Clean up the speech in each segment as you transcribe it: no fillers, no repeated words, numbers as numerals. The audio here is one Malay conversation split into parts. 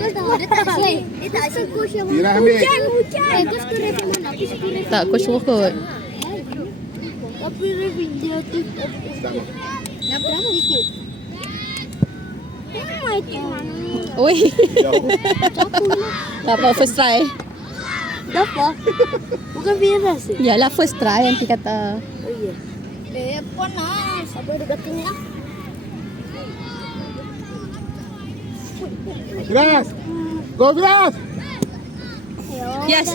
Dia tak asyik. Fira ambil. Hujan. Kau suka ref mana? Aku suka ref. Tak, coach suruh kot. Tapi ref dia tu. Start bang. Kenapa sikit? Oi. Jauh. Tak apa, first try. Kenapa? Bukan virus. Yalah, first try nanti kata. Oh iya. Panas. Apa dia katanya? Firas. Go Firas. Yes.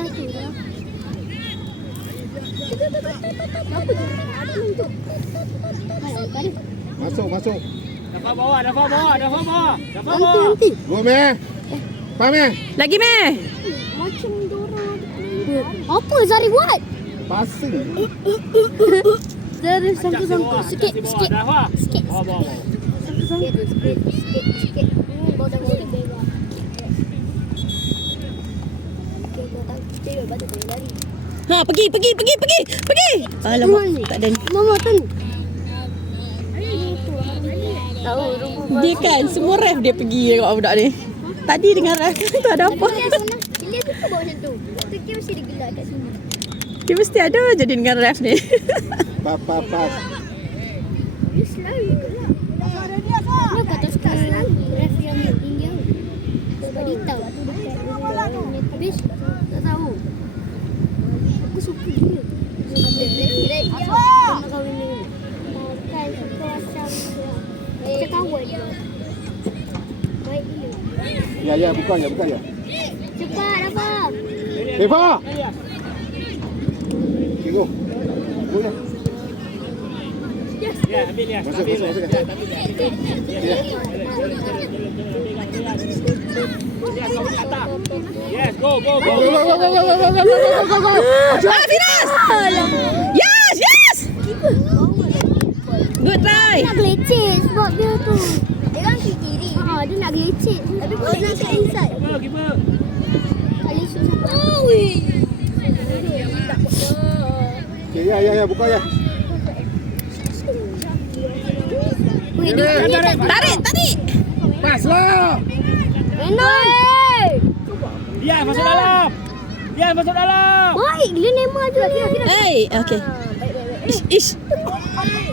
Masuk. Dapat bawah. Nanti. Go meh. Faham meh? Lagi meh. Macam dorang. Apa Zari buat? Passing. Zari sangkut-sangkut. Sikit. Bawah. Sikit. Bawah. Sikit. Bawa dah boleh bebas. Okay, kau tak kita baca boleh lari. Ha, pergi. Alamak, tak ada. Mama tu. Tahu rumah. Dia kan, semua ref dia pergi dekat budak ni. Tadi dengan ref, tak ada apa. Dia suka bawa macam tu. Waktu dia mesti digelar kat sini. Dia mesti ada je dengan ref ni. Pas. Dia selalu gelar. Dia kata sekarang ref yang India. Sebab dia tahu tu dekat habis tak tahu. Aku suka dia. Dia kahwin ni. Kan suka macam kawan dia. Baik dia. Ya, buka ya. Cepat apa? Eva. Okay, go. Go ya. Ya, ambil ya. Masuk. Yes, go. Go. Ah, Firas! Yes! Good try. Dia nak gelecek sebab dia tu. Dia kan kiri. Dia nak gelecek. Tapi pun dia nak kat inside. Keeper. Paling susah. Okay, ya, buka ya. Weh, dia tak Tarik. Pas lah. Renan. Dia masuk dalam. Baik, dia Neymar je. Hey, okay. Ish.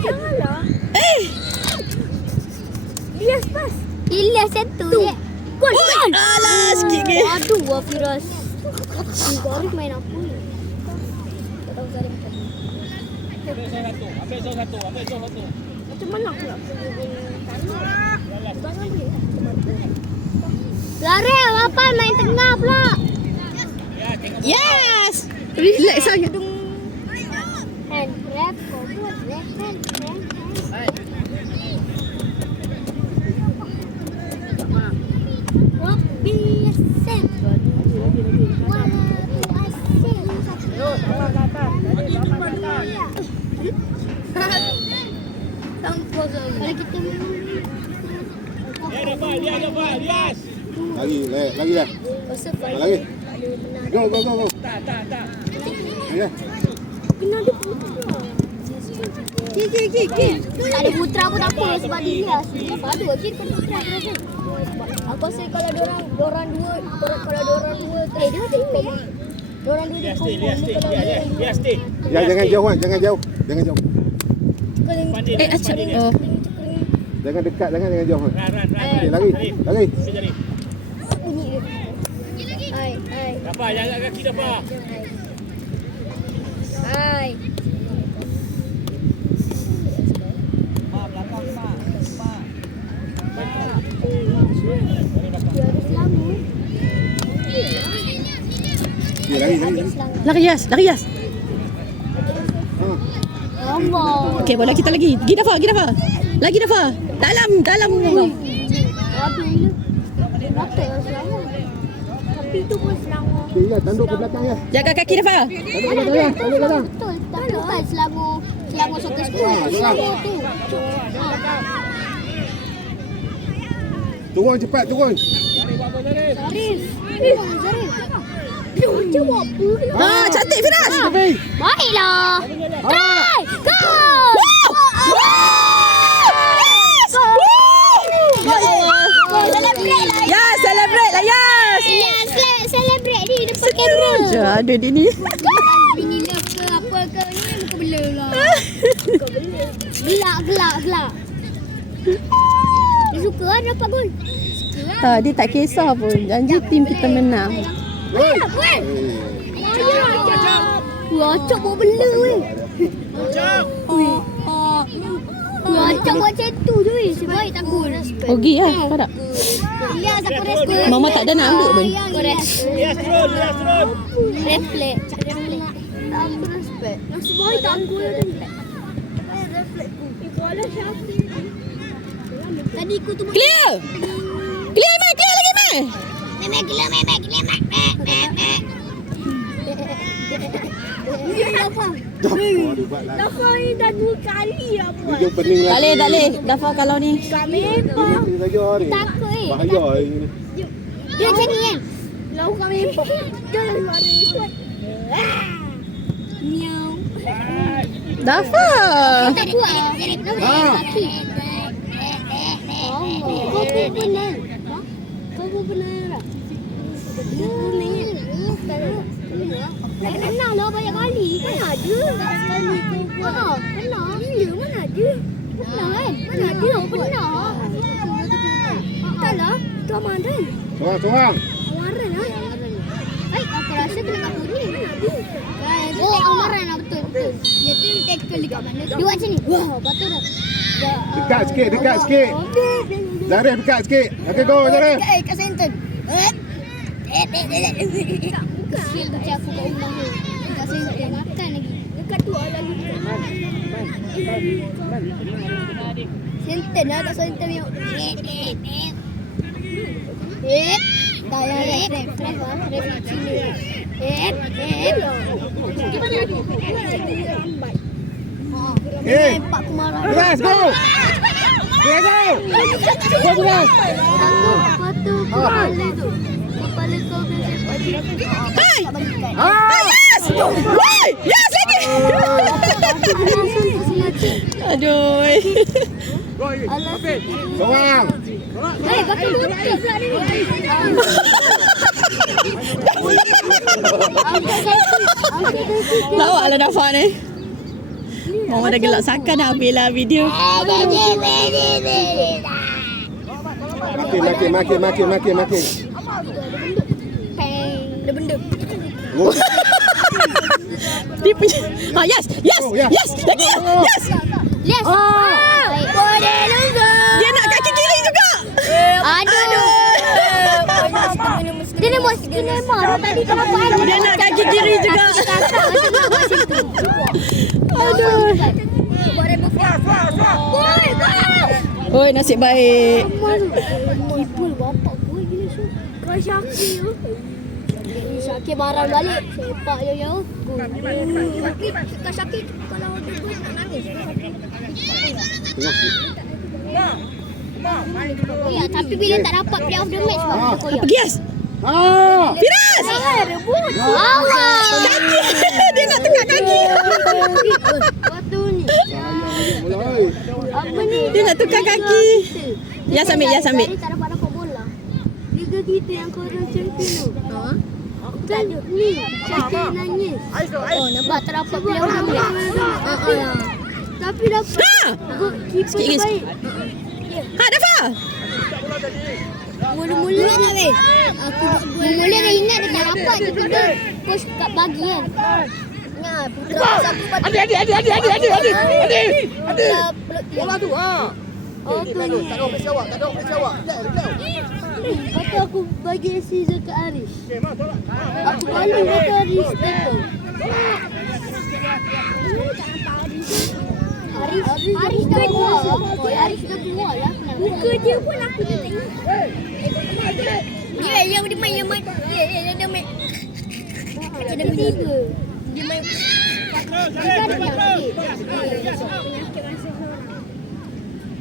Janganlah. Eh. Ilyas satu je. Gol. Alah, sikit ke. Aduh, Firas. Zarif main apa ni? Tak tahu Zarif macam mana. Ambil satu. Macam mana pula? Zarif, apa main tengah pula? Yes. Relax sangat. Hand grab, forward, left hand. Wabi asyik. Kalau kita Dia dapat. Yes. Lagi ya. Lagi. Go. Tak. Ya. kena ada putra. Tak ada putra pun tak apa sebab dia hias. Padu lagi kan putra berapa? Aku rasa kalau diorang dua dia timpul. Diorang dua dia kumpul. Dia stay. Ya, jangan jauh. Jangan jauh. Acap. Oh. Jangan dekat, jangan jauh. Run. Okey, lagi. Bunyi dia. Hai. Dapat, jaga kaki dapat. Hai. Okey, lagi. Lari Yas. Allah. Okey, bola kita lagi. Pergi Dafa. Lagi Dafa. Dalam. Aduh. Betul selangor. Tapi itu pun selangor. Okey, ya, tanduk ke belakang ya. Jaga kaki Dafa. Tanduk ke belakang. Betul. Tak bukan selangor soccer school. Selangor tu. Turun. Zarif. Dia macam apa? Ha, cantik Firas. Baiklah. Try. Go. Yes! Ya, celebrate lah ya. Ajar ada dia ni. Ini love ke apa ke ni muka bela lah. Muka bela. Gelak. Dia suka lah dapat gol. Tak, dia tak kisah pun. Janji tim kita menang. Oi. Wah, acak buat bela weh. Acak buat macam tu je weh. Sebaik tak gol. Ogi lah, kau tak? Lihat siapa respect. Mama tak ada nak ambil pun. Lias turun. Reflect. Aku respect. Nasib baik tak gol tadi. Tadi aku tu Clear! Clear Mai! Clear lagi Mai! Memek. Dafa ni dah 2 kali lah buat. Dia pening Tak lagi. boleh. Dafa kalau ni. Kami Pening saja ni. takut Bahaya ini. Dia macam ni kan. Lalu kami dia lari ikut. Miau. Dafa! Tak kuat. Kau pun benar. Kau pun benar. Kenal lah banyak kali. Mana ada. Sekali kau buat. Kenal. Bila mana ada. Kenal kan. Mana ada. Pernah. Tak lah. Itu Amaran. Sorang. Amaran lah. Baik, aku rasa kena kapur ni. Mana ada. Oh, Amaran lah betul. Dia tu tackle dekat mana. Dia buat macam ni. Wah, betul dah. Dekat sikit. Zarif dekat sikit. Okey go Zarif. Kat center. Kecil macam aku kat rumah tu. Kat center. Makan lagi. Dekat tu lagi. Center lah kat center yang. Tak yang ref sini. Eh. Pak Kumara. Beras go. Go beras. Patu kepala tu. Kepala kau biasa. Hai! Ah. Yes! Woi! Yes lagi! Aduh. Sorang. Pakai tutup pula ni. Lawak lah Dafa ni. Mama dah gelak sakan dah habis lah video. Makin. Dia benda. Oh. Dia punya. Ah yes. Oh, yes. Yes. Lagi. Yes. Yes. Boleh juga. Dia nak kaki kiri juga. Aduh. Dia nak buat skin Neymar tadi tu nampak kan? Dia nak kaki kiri juga. Aduh. Buat rebel boy. Oi, nasib baik. Kiper bapak boy gila su. Kau Syakir tu. Syakir marah balik. Sepak jauh-jauh. Kau Syakir kalau dia gol nak nangis. Ya, tapi bila tak dapat play of the match baru koyak. Pergi yes. Ah. Firas. Rebut. Awak. Kaki. Dia nak tengah kaki. Waktu ni. Mulai. Apa ni? Dia nak tukar kaki. Ya ambil. Dari tak dapat bola. Liga kita yang korang champion tu. Kan ni. Syakir nangis. Oh, nampak tak dapat play of the match. Tapi dapat. Ha! Keeper Sikit lagi, terbaik. Ha Dafa. Mula-mula nak weh. Aku mula dah ingat dia tak dapat kita tu coach kat bagi kan. Ingat Putra siapa pada. Adi. Bola tu ha. Oh tu. Tak ada operasi awak. Lepas tu aku bagi scissor kat Aris. Aku baling kat Aris tackle. Aris dah keluar. Aris dah keluar lah. Muka dia pun aku dah tengok. Dia yang dia main. Dia main. Dia tiba. Dia main. Dia ada penyakit.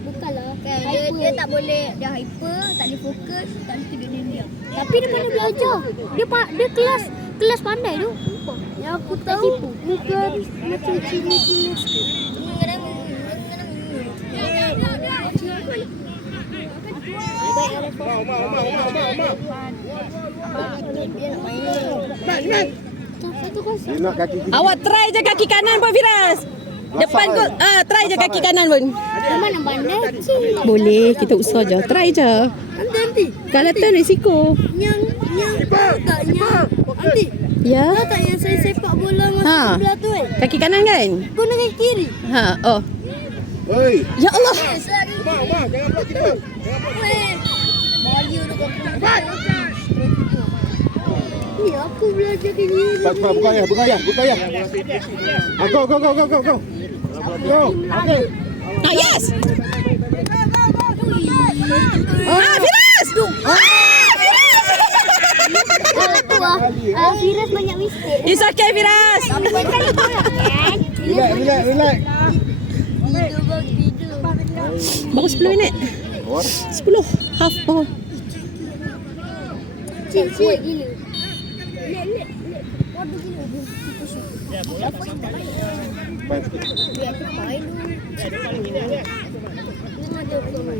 Bukanlah. Dia tak boleh. Dia hyper. Tak boleh fokus. Tak boleh tidur diam. Tapi dia pandai belajar. Dia kelas pandai tu. Yang aku tahu. Muka macam Cina-Cina sikit. Dia nak kaki kiri. Awak try je kaki kanan pun Firas. Depan Lasak kot. Try je kaki kanan pun. Mana bandar? Boleh, kita usaha je. Try je. Nanti. Kalau tu risiko. Yang nanti. Ya. Tak yang saya sepak bola masuk Ha. sebelah tu kan? Kaki kanan kan? Guna kaki kiri. Ha. Oh. Hei. Ya Allah. Umar, jangan block kita. Bahaya dekat ni aku belajar kaki kiri. Cepat buka ayah. Go. Go. Okay. Yes. Firas. Firas. Firas banyak mistake. It's okay Firas. Relax. Baru 10 minit. What? 10. Half. Oh. Cik gila. Lek. Waduh gila. Biar aku main dulu. Ini ada apa?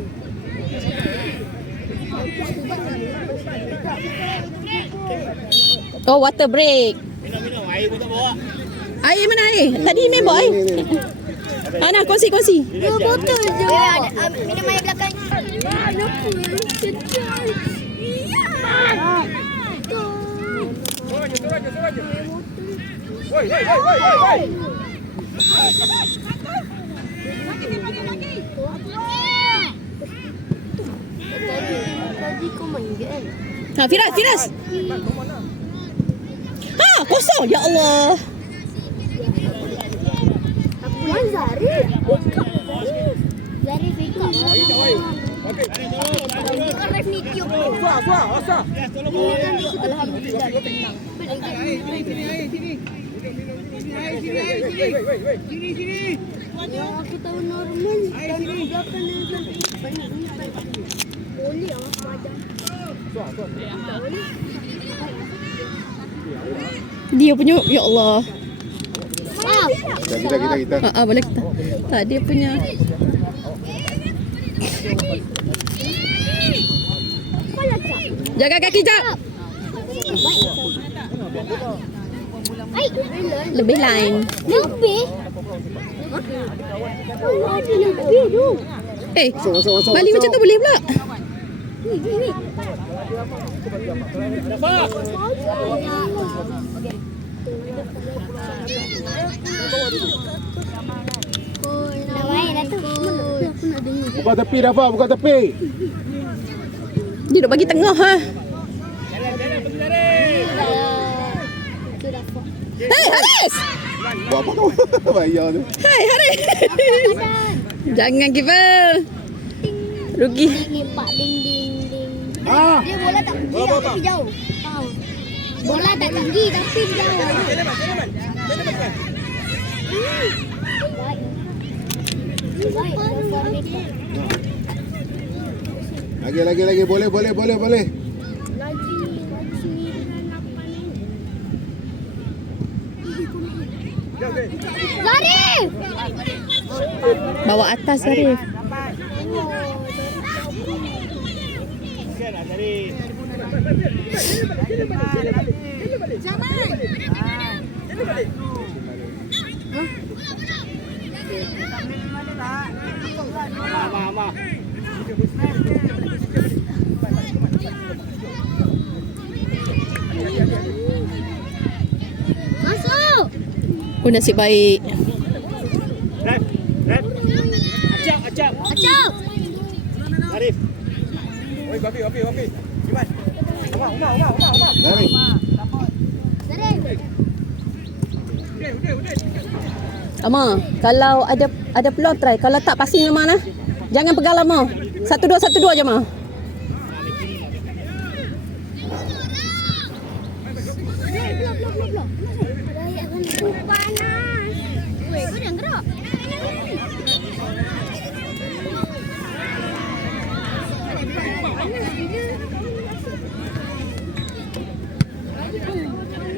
Oh, water break. Minum. Air pun tak bawa. Air mana air? Tadi main bawa air. Ana, kongsi. Dua botol je. Minum air belakang. Kenapa? Kecil. Suruh aja. Woi. Tadi kau main kan? Ha, Firas. Ha, kosong. Ya Allah. Puan Zarif. Zarif ikut. Okey. Zarif ni tiup. Asal. Alhamdulillah. Sini. Yang aku tahu normal dan belakang dengan banyak ni. Boleh awak macam. Dia punya, ya Allah. Kita. Boleh kita. Tak, dia punya. Jaga kaki jap. Lebih line. Lebih? Ada lebih tu. Masuk. Balik macam tu boleh pula. Dapat. Nak main dah tu. Aku nak dengar. Buka tepi dah, Fah. Buka tepi. Dia duk bagi tengah ha. Itu dah faham. Hey, Haris. Buat apa kau? Bayar tu. Hai, Haris. Jangan giver. Rugi. Ngepak ding. Ah. Dia bola tak tinggi tapi jauh. Bola tak tinggi tapi jauh. Baik. Lagi. Boleh. Zarif! Bawa atas Arif. Okeylah tadi. Mama. Masuk! Oh, nasib baik. Rep. Acap. Acap! Arif. Oi, kopi. Iman. Umar. Mari. Zarif! Udah. Ama, kalau ada peluang try. Kalau tak passing Ama lah. Jangan pegang lama. 1-2 je Ma. Raya kan tu panas. Weh, kau jangan gerak.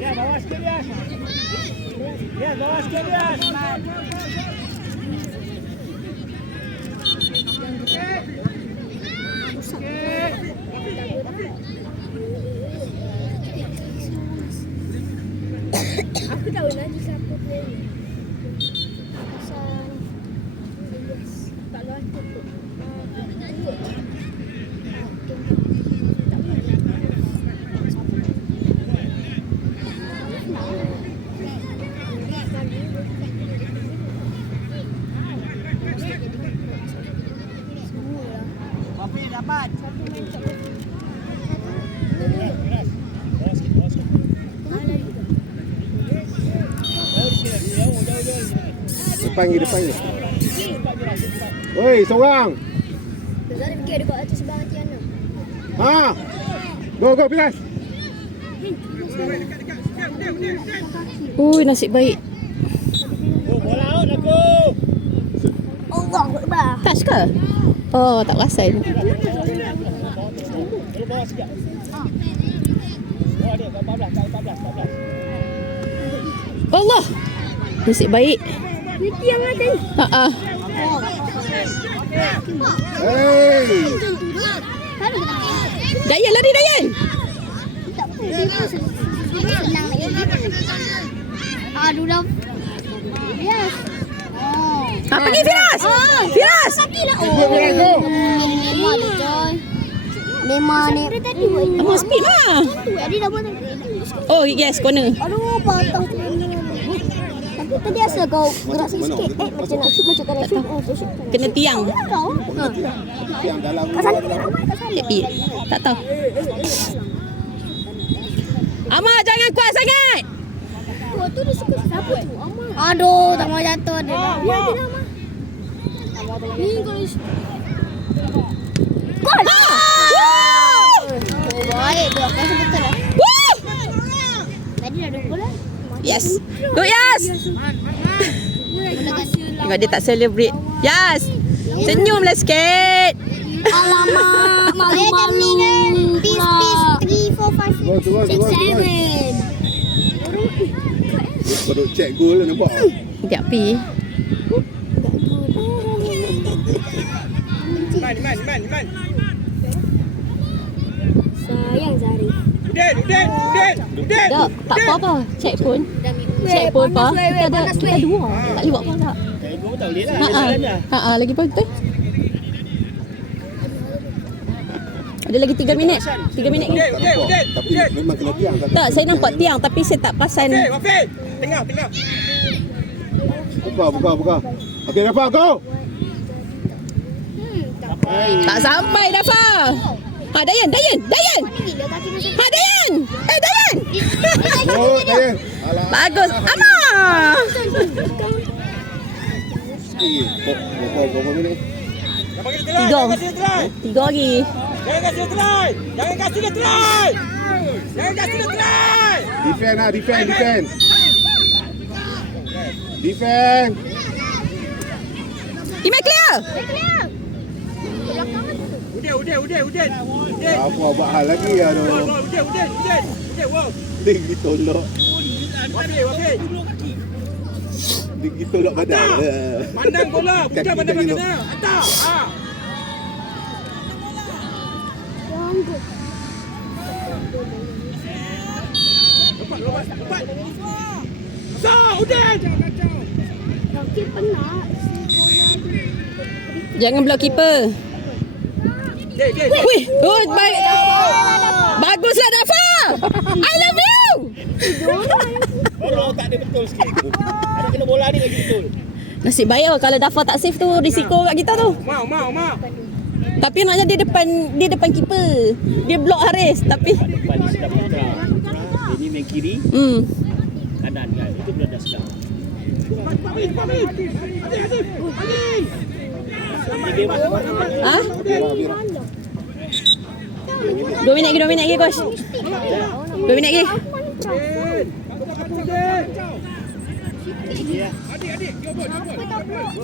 Ya, bawa sikit Rias. tahu nanti siapa player. Pasal tak loncat tu. Wafi dapat. Depan ni, depan ni. Oi, seorang. Zara fikir dekat atas sebelah Tiana. Ha. Go, Firas. Ui, nasib baik. Oh, bola out aku. Allah Akbar. Touch ke? Oh, tak perasan. Bola bawah sikit. Oh, ada 14. Allah. Nasib baik. Itu yang ada. Ha. Hey. Dayan lari Dayan. Tak apa, dia pun senang nak jadi. Aduh dah. Yes. Ha, pergi Firas. Firas. Sakilah. Go, Firas, go. Memang ni coy. Memang ni. Abang speed lah. Dia dah buat tadi. Oh, yes, corner. Aduh, patah tu. Tapi tadi asal kau gerak sikit. Macam nak shoot macam kena shoot. Shoot. Kena tiang. Kau. Yang dalam. Kat sana tidak ramai kat sana. Tak tahu. Amar, jangan kuat sangat. Oh, tu dia suka siapa tu? Amar. Aduh, tak mau jatuh dia. Ya, dia dah Amar. Ni kalau gol. Oh, baik. Dia akan betul lah. Woo! Tadi dah 2 gol lah. Yes. Go Yas. Tengok dia tak celebrate. Yas. Senyumlah sikit. Alamak, malu-malu. Peace. 3, 4, 5, Go, 6, 7. Kau duk check goal nampak. Sekejap pi. Man. Sayang Zari. Udin. Tak apa-apa. Check pun. Check pun apa. Kita dua. Tak boleh buat apa tak. Gol tak boleh lah. Ha, lagi pun betul. Ada lagi 3 minit. 3 minit lagi. Udin. Tapi memang kena tiang. Tak, saya nampak tiang tapi saya tak perasan. Wafi. Tengah. Buka. Okey, dapat go. Tak sampai Dafa. Ha, Dayan. Ha, Dayan. Dayan. Oh, saya. Alah. Bagus. Amar. Sikit. Berapa minit? Dah bagi dia 3. try. Jangan kasi dia try. 3 lagi. Jangan kasi dia try. Defend. Defend. Email clear. Udin. Apa buat hal lagi aduh. Udin. Wow. Tinggi tolak. Wafi. Tinggi tolak badan. Pandang bola, bukan Kaki pandang jangan belakang. Hantar. Lompat. Udin. Okey, penat. Jangan block keeper. Wih, oh, baik. Baguslah Dafa. I love you. Bola tak ada betul sikit. Ada kena bola ni lagi betul. Nasib baik kalau Dafa tak save tu risiko kat kita tu. Mau. Tapi naknya dia depan keeper. Dia block Haris tapi Depan ni sedap putra. Ini main kiri, kanan kan. Itu benar dah sedap. Ha? 2 minit lagi coach. 2 minit lagi.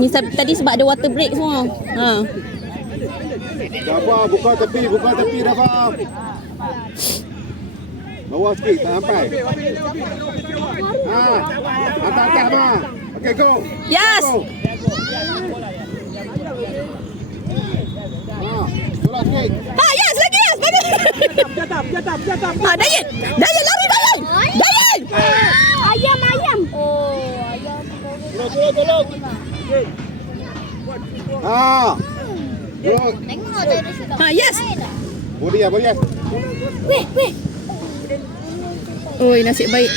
Ni tadi sebab ada water break semua. Ha. Dafa buka tepi Dafa. Bawah sikit tak sampai. Atas mah. Okey go. Yes. Go. Tolak sikit. Ha, yes lagi yes. Bagus. Jatap. Ha, Dayan lari Dayan. Ayam. tolong. Ah. Good. Tengok tak ada sudah. Ha, yes. Boleh ya, boleh ya. Weh, weh. Oi, nasib baik.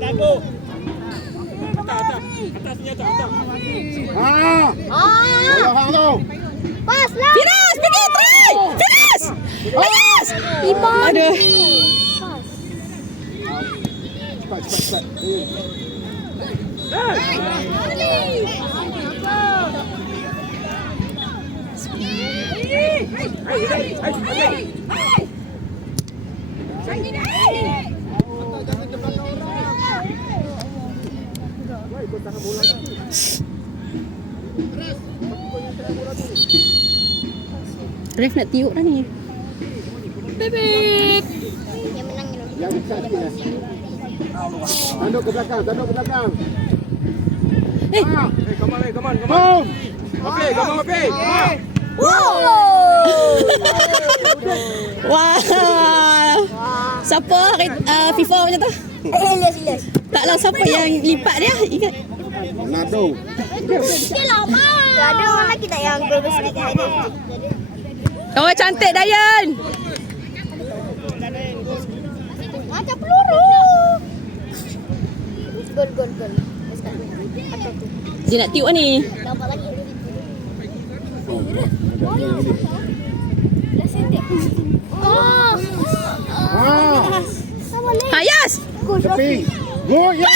Tago. Atasnya tak. Ah. Bola hang tu. Pas lah. Firas, pergi try. Firas. Yes. Aduh. Cepat. Ref nak tiup dah ni. Bebek. Yang menang ni. Yang dekat sikit ya. Tanduk ke belakang. Eh. Ah. Come on. Boom. Okay, come on. Wah. Siapa FIFA macam tu? Silas. Taklah siapa yang lipat dia. Ingat. Ronaldo. Dia lama. Ada orang lagi tak yang gol besar ada? Oh, cantik Dayan. Macam peluru. Gol. Dia nak tiup ni. Dapat lagi. Ah. Ha, yes. Tepi. Go ya.